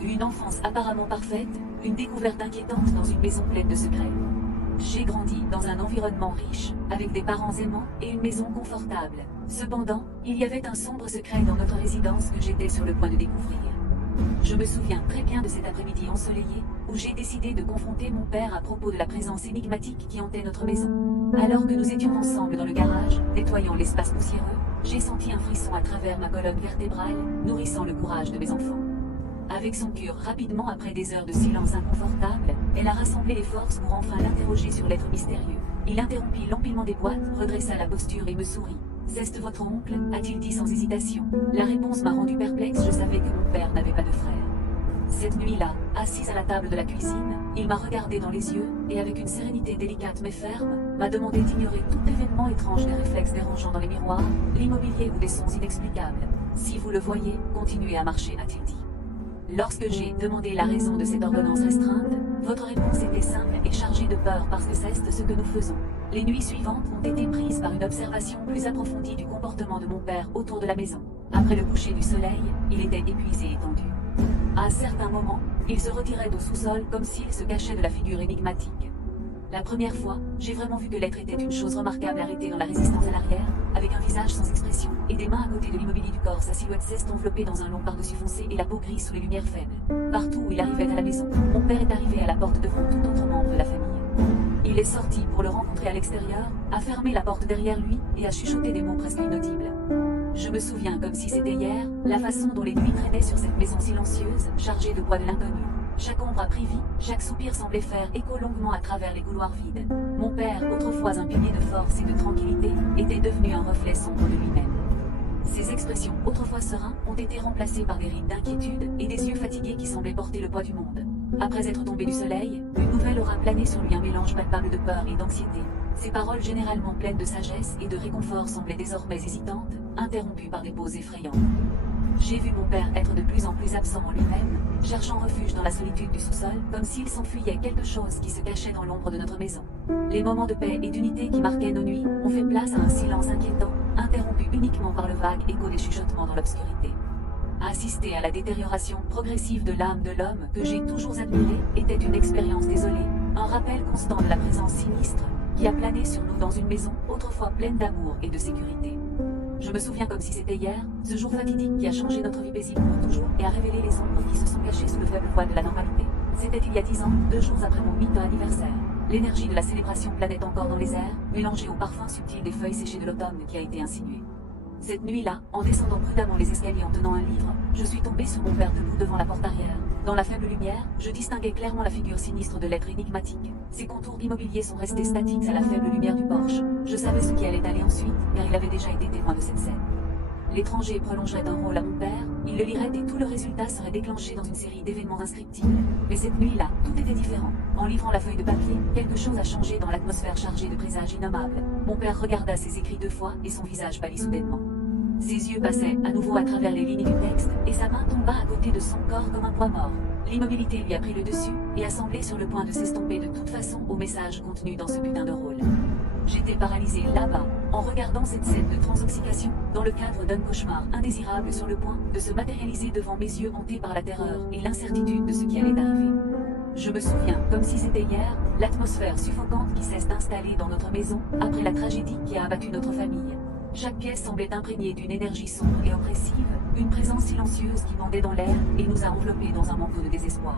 Une enfance apparemment parfaite, une découverte inquiétante dans une maison pleine de secrets. J'ai grandi dans un environnement riche, avec des parents aimants et une maison confortable. Cependant, il y avait un sombre secret dans notre résidence que j'étais sur le point de découvrir. Je me souviens très bien de cet après-midi ensoleillé, où j'ai décidé de confronter mon père à propos de la présence énigmatique qui hantait notre maison. Alors que nous étions ensemble dans le garage, nettoyant l'espace poussiéreux, j'ai senti un frisson à travers ma colonne vertébrale, nourrissant le courage de mes enfants. Avec son cœur rapidement après des heures de silence inconfortable, elle a rassemblé les forces pour enfin l'interroger sur l'être mystérieux. Il interrompit l'empilement des boîtes, redressa la posture et me sourit. « C'est votre oncle » a-t-il dit sans hésitation. La réponse m'a rendu perplexe, je savais que mon père n'avait pas de frère. Cette nuit-là, assise à la table de la cuisine, il m'a regardé dans les yeux, et avec une sérénité délicate mais ferme, m'a demandé d'ignorer tout événement étrange, des réflexes dérangeants dans les miroirs, l'immobilier ou des sons inexplicables. « Si vous le voyez, continuez à marcher » a-t-il dit. Lorsque j'ai demandé la raison de cette ordonnance restreinte, votre réponse était simple et chargée de peur parce que c'est ce que nous faisons. Les nuits suivantes ont été prises par une observation plus approfondie du comportement de mon père autour de la maison. Après le coucher du soleil, il était épuisé et tendu. À certains moments, il se retirait au sous-sol comme s'il se cachait de la figure énigmatique. La première fois, j'ai vraiment vu que l'être était une chose remarquable arrêtée dans la résistance à l'arrière, avec un visage sans expression, et des mains à côté de l'immobilier du corps, sa silhouette s'est enveloppée dans un long par-dessus foncé et la peau grise sous les lumières faibles. Partout où il arrivait à la maison, mon père est arrivé à la porte devant tout autre membre de la famille. Il est sorti pour le rencontrer à l'extérieur, a fermé la porte derrière lui et a chuchoté des mots presque inaudibles. Je me souviens comme si c'était hier, la façon dont les nuits traînaient sur cette maison silencieuse, chargée de poids de l'inconnu. Chaque ombre a pris vie, chaque soupir semblait faire écho longuement à travers les couloirs vides. Mon père, autrefois un pilier de force et de tranquillité, était devenu un reflet sombre de lui-même. Ses expressions, autrefois sereins, ont été remplacées par des rides d'inquiétude et des yeux fatigués qui semblaient porter le poids du monde. Après être tombé du soleil, une nouvelle aura plané sur lui, un mélange palpable de peur et d'anxiété. Ses paroles généralement pleines de sagesse et de réconfort semblaient désormais hésitantes, interrompues par des pauses effrayantes. J'ai vu mon père être de plus en plus absent en lui-même, cherchant refuge dans la solitude du sous-sol, comme s'il s'enfuyait quelque chose qui se cachait dans l'ombre de notre maison. Les moments de paix et d'unité qui marquaient nos nuits ont fait place à un silence inquiétant, interrompu uniquement par le vague écho des chuchotements dans l'obscurité. Assister à la détérioration progressive de l'âme de l'homme que j'ai toujours admiré était une expérience désolée, un rappel constant de la présence sinistre qui a plané sur nous dans une maison autrefois pleine d'amour et de sécurité. Je me souviens comme si c'était hier, ce jour fatidique qui a changé notre vie paisible pour toujours et a révélé les ombres qui se sont cachées sous le faible voile de la normalité. C'était il y a 10 ans, 2 jours après mon 8e anniversaire. L'énergie de la célébration planait encore dans les airs, mélangée au parfum subtil des feuilles séchées de l'automne qui a été insinué. Cette nuit-là, en descendant prudemment les escaliers en tenant un livre, je suis tombé sur mon père debout devant la porte arrière. Dans la faible lumière, je distinguais clairement la figure sinistre de l'être énigmatique. Ses contours immobiliers sont restés statiques à la faible lumière du porche. Je savais ce qui allait aller ensuite, car il avait déjà été témoin de cette scène. L'étranger prolongerait un rôle à mon père, il le lirait et tout le résultat serait déclenché dans une série d'événements inscriptibles. Mais cette nuit-là, tout était différent. En livrant la feuille de papier, quelque chose a changé dans l'atmosphère chargée de présages innommables. Mon père regarda ses écrits 2 fois et son visage pâlit soudainement. Ses yeux passaient à nouveau à travers les lignes du texte, et sa main tomba à côté de son corps comme un poids mort. L'immobilité lui a pris le dessus, et a semblé sur le point de s'estomper de toute façon au message contenu dans ce putain de rôle. J'étais paralysé là-bas, en regardant cette scène de transoxication, dans le cadre d'un cauchemar indésirable sur le point de se matérialiser devant mes yeux hantés par la terreur et l'incertitude de ce qui allait arriver. Je me souviens, comme si c'était hier, l'atmosphère suffocante qui s'est installée dans notre maison, après la tragédie qui a abattu notre famille. Chaque pièce semblait imprégnée d'une énergie sombre et oppressive, une présence silencieuse qui pendait dans l'air et nous a enveloppés dans un manteau de désespoir.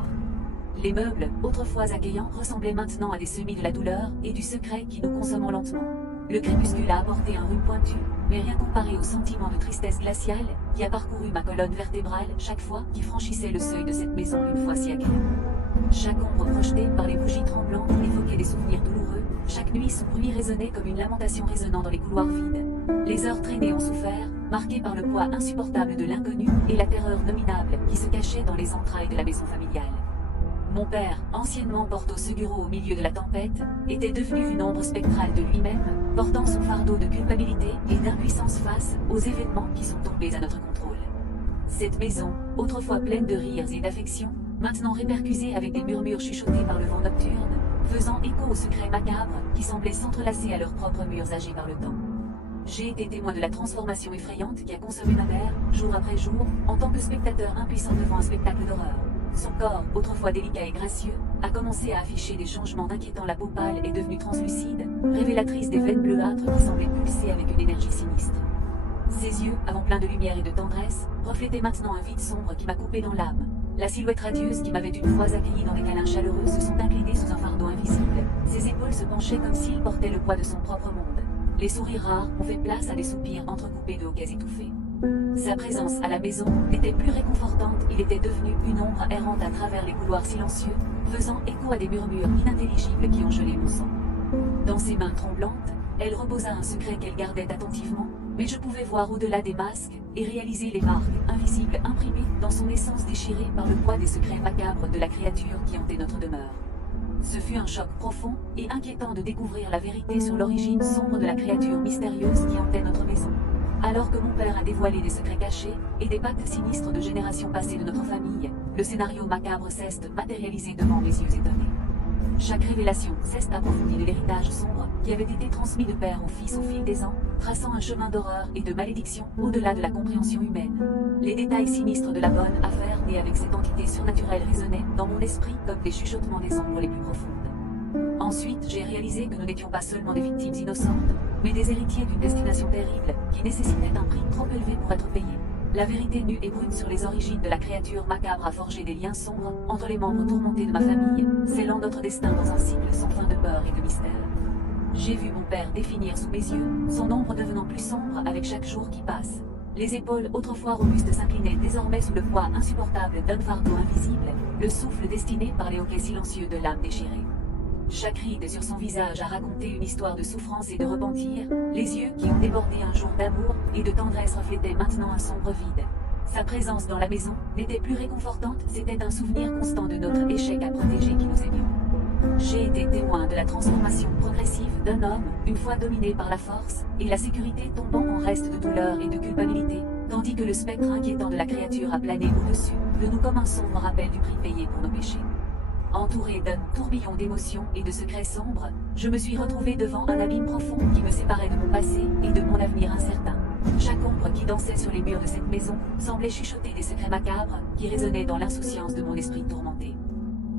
Les meubles, autrefois accueillants, ressemblaient maintenant à des semis de la douleur et du secret qui nous consommons lentement. Le crépuscule a apporté un rhume pointu, mais rien comparé au sentiment de tristesse glaciale qui a parcouru ma colonne vertébrale chaque fois qu'il franchissait le seuil de cette maison une fois si accueillante. Chaque ombre projetée par les bougies tremblantes évoquait des souvenirs douloureux, chaque nuit son bruit résonnait comme une lamentation résonnant dans les couloirs vides. Les heures traînées ont souffert, marquées par le poids insupportable de l'inconnu et la terreur nominable qui se cachait dans les entrailles de la maison familiale. Mon père, anciennement Porto Seguro au milieu de la tempête, était devenu une ombre spectrale de lui-même, portant son fardeau de culpabilité et d'impuissance face aux événements qui sont tombés à notre contrôle. Cette maison, autrefois pleine de rires et d'affection, maintenant répercusée avec des murmures chuchotés par le vent nocturne, faisant écho aux secrets macabres qui semblaient s'entrelacer à leurs propres murs âgés par le temps. J'ai été témoin de la transformation effrayante qui a consommé ma mère, jour après jour, en tant que spectateur impuissant devant un spectacle d'horreur. Son corps, autrefois délicat et gracieux, a commencé à afficher des changements inquiétants. La peau pâle est devenue translucide, révélatrice des veines bleuâtres qui semblaient pulser avec une énergie sinistre. Ses yeux, avant pleins de lumière et de tendresse, reflétaient maintenant un vide sombre qui m'a coupé dans l'âme. La silhouette radieuse qui m'avait une fois accueillie dans des câlins chaleureux se sont inclinées sous un fardeau invisible. Ses épaules se penchaient comme s'il portait le poids de son propre monde. Les sourires rares ont fait place à des soupirs entrecoupés de hoquets étouffés. Sa présence à la maison n'était plus réconfortante, il était devenu une ombre errante à travers les couloirs silencieux, faisant écho à des murmures inintelligibles qui ont gelé mon sang. Dans ses mains tremblantes, elle reposa un secret qu'elle gardait attentivement, mais je pouvais voir au-delà des masques et réaliser les marques invisibles imprimées dans son essence déchirée par le poids des secrets macabres de la créature qui hantait notre demeure. Ce fut un choc profond et inquiétant de découvrir la vérité sur l'origine sombre de la créature mystérieuse qui hantait notre maison. Alors que mon père a dévoilé des secrets cachés et des pactes sinistres de générations passées de notre famille, le scénario macabre cesse de matérialiser devant mes yeux étonnés. Chaque révélation cesse d'approfondir de l'héritage sombre qui avait été transmis de père en fils au fil des ans, traçant un chemin d'horreur et de malédiction au-delà de la compréhension humaine. Les détails sinistres de la bonne affaire née avec cette entité surnaturelle résonnaient dans mon esprit comme des chuchotements des ombres les plus profondes. Ensuite, j'ai réalisé que nous n'étions pas seulement des victimes innocentes, mais des héritiers d'une destination terrible qui nécessitait un prix trop élevé pour être payé. La vérité nue et brune sur les origines de la créature macabre a forgé des liens sombres entre les membres tourmentés de ma famille, scellant notre destin dans un cycle sans fin de peur et de mystère. J'ai vu mon père définir sous mes yeux, son ombre devenant plus sombre avec chaque jour qui passe. Les épaules autrefois robustes s'inclinaient désormais sous le poids insupportable d'un fardeau invisible, le souffle destiné par les hoquets silencieux de l'âme déchirée. Chaque ride sur son visage a raconté une histoire de souffrance et de repentir, les yeux qui ont débordé un jour d'amour et de tendresse reflétaient maintenant un sombre vide. Sa présence dans la maison n'était plus réconfortante, c'était un souvenir constant de notre échec à protéger qui nous aimions. J'ai été témoin de la transformation progressive d'un homme, une fois dominé par la force et la sécurité tombant en reste de douleur et de culpabilité, tandis que le spectre inquiétant de la créature a plané au-dessus de nous comme un sombre rappel du prix payé pour nos péchés. Entouré d'un tourbillon d'émotions et de secrets sombres, je me suis retrouvé devant un abîme profond qui me séparait de mon passé et de mon avenir incertain. Chaque ombre qui dansait sur les murs de cette maison semblait chuchoter des secrets macabres qui résonnaient dans l'insouciance de mon esprit tourmenté.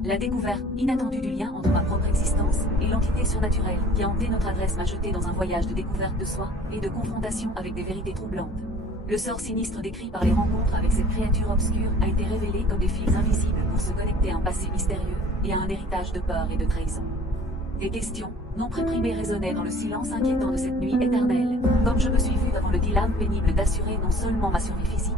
La découverte inattendue du lien entre ma propre existence et l'entité surnaturelle qui hantait notre adresse m'a jeté dans un voyage de découverte de soi et de confrontation avec des vérités troublantes. Le sort sinistre décrit par les rencontres avec cette créature obscure a été révélé comme des fils invisibles pour se connecter à un passé mystérieux et à un héritage de peur et de trahison. Des questions non réprimées résonnaient dans le silence inquiétant de cette nuit éternelle, comme je me suis vu devant le dilemme pénible d'assurer non seulement ma survie physique,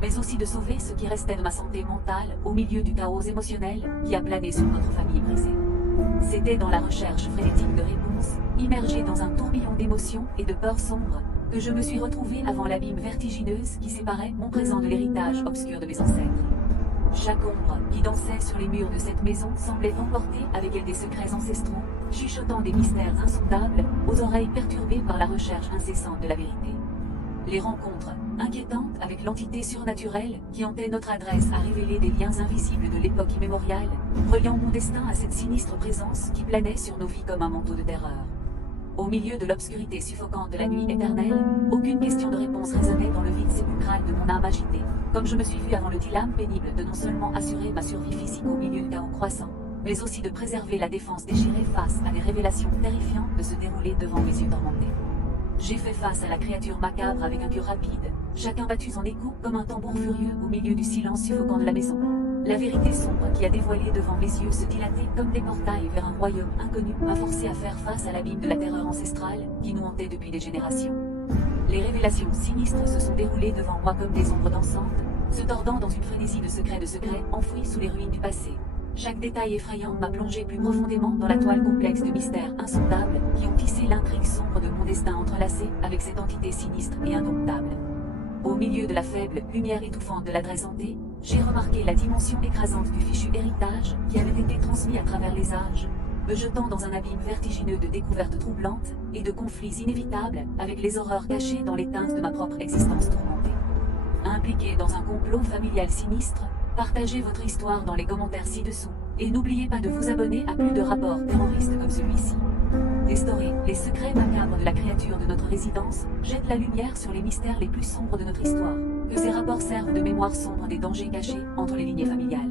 mais aussi de sauver ce qui restait de ma santé mentale au milieu du chaos émotionnel qui a plané sur notre famille brisée. C'était dans la recherche frénétique de réponses, immergée dans un tourbillon d'émotions et de peurs sombres, que je me suis retrouvée avant l'abîme vertigineuse qui séparait mon présent de l'héritage obscur de mes ancêtres. Chaque ombre qui dansait sur les murs de cette maison semblait emporter avec elle des secrets ancestraux, chuchotant des mystères insondables aux oreilles perturbées par la recherche incessante de la vérité. Les rencontres inquiétantes avec l'entité surnaturelle qui hantait notre adresse a révélé des liens invisibles de l'époque immémoriale, reliant mon destin à cette sinistre présence qui planait sur nos vies comme un manteau de terreur. Au milieu de l'obscurité suffocante de la nuit éternelle, aucune question de réponse résonnait dans le vide sépulcral de mon âme agitée, comme je me suis vu avant le dilemme pénible de non seulement assurer ma survie physique au milieu du chaos croissant, mais aussi de préserver la défense déchirée face à des révélations terrifiantes de se dérouler devant mes yeux tourmentés. J'ai fait face à la créature macabre avec un cœur rapide, chacun battu en écho comme un tambour furieux au milieu du silence suffocant de la maison. La vérité sombre qui a dévoilé devant mes yeux se dilatait comme des portails vers un royaume inconnu m'a forcé à faire face à l'abîme de la terreur ancestrale qui nous hantait depuis des générations. Les révélations sinistres se sont déroulées devant moi comme des ombres dansantes, se tordant dans une frénésie de secrets enfouis sous les ruines du passé. Chaque détail effrayant m'a plongé plus profondément dans la toile complexe de mystères insondables qui ont tissé l'intrigue sombre de mon destin entrelacé avec cette entité sinistre et indomptable. Au milieu de la faible lumière étouffante de l'adresse hantée, j'ai remarqué la dimension écrasante du fichu héritage qui avait été transmis à travers les âges, me jetant dans un abîme vertigineux de découvertes troublantes et de conflits inévitables avec les horreurs cachées dans les teintes de ma propre existence tourmentée. Impliqué dans un complot familial sinistre, partagez votre histoire dans les commentaires ci-dessous et n'oubliez pas de vous abonner à plus de rapports terroristes comme celui-ci. Déstorer les secrets macabres de la créature de notre résidence jette la lumière sur les mystères les plus sombres de notre histoire. Que ces rapports servent de mémoire sombre des dangers cachés entre les lignées familiales.